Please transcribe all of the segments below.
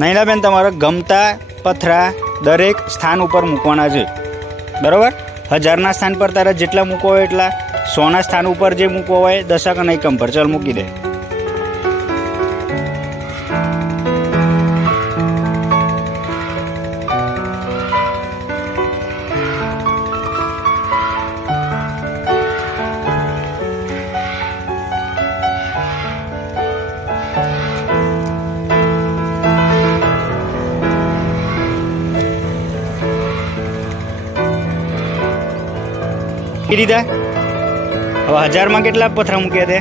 નૈનાબેન તમારે ગમતા પથરા દરેક સ્થાન ઉપર મૂકવાના છે, બરાબર? 1000ના સ્થાન પર તારે જેટલા મૂકવો હોય એટલા, 100ના સ્થાન ઉપર જે મૂકવો હોય દશક અને એકમ પર. ચાલ મૂકી દે. દીધા. હવે 1000માં કેટલા પથરા મૂક્યા તે?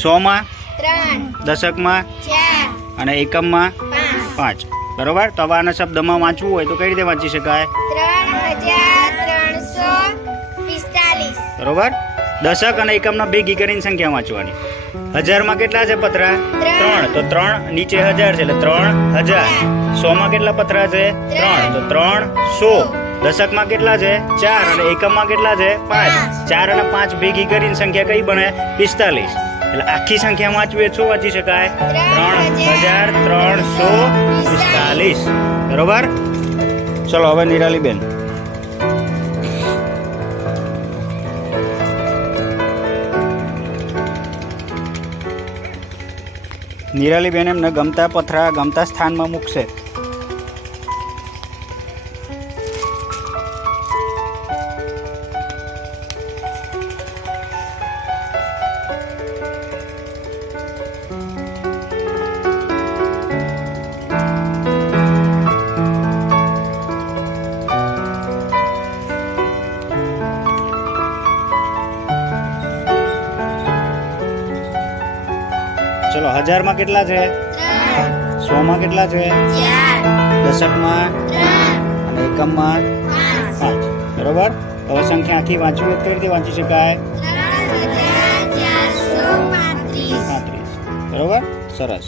100માં 3, દશકમાં 4 અને એકમમાં 5. બરોબર. તો હવે આના શબ્દમાં વાંચવું હોય તો કઈ રીતે વાંચી શકાય? 3345. બરોબર. દશક અને એકમના ભેગી કરીને સંખ્યા વાંચવાની. 1000માં કેટલા છે પથરા? 3. તો 3 નીચે 1000 છે એટલે 3000. 100માં કેટલા પથરા છે? 3. તો 300. દશકમાં કેટલા છે? 4 અને એકમમાં કેટલા છે? 5. 4 અને 5 ભેગી કરીને સંખ્યા કઈ બને? 45. એટલે આખી સંખ્યા વાંચવી શું વાંચી શકાય? 3345. બરોબર. ચલો હવે નિરાલીબેન. નિરાલીબેન એમને ગમતા પથરા ગમતા સ્થાનમાં મૂકશે. ચલો 1000માં કેટલા છે? 100માં કેટલા છે? 4. દશકમાં 3. અને એકમમાં 5. બરોબર. હવે સંખ્યા આખી વાંચવી હોય કઈ રીતે વાંચી શકાય? 3435. બરોબર. સરસ.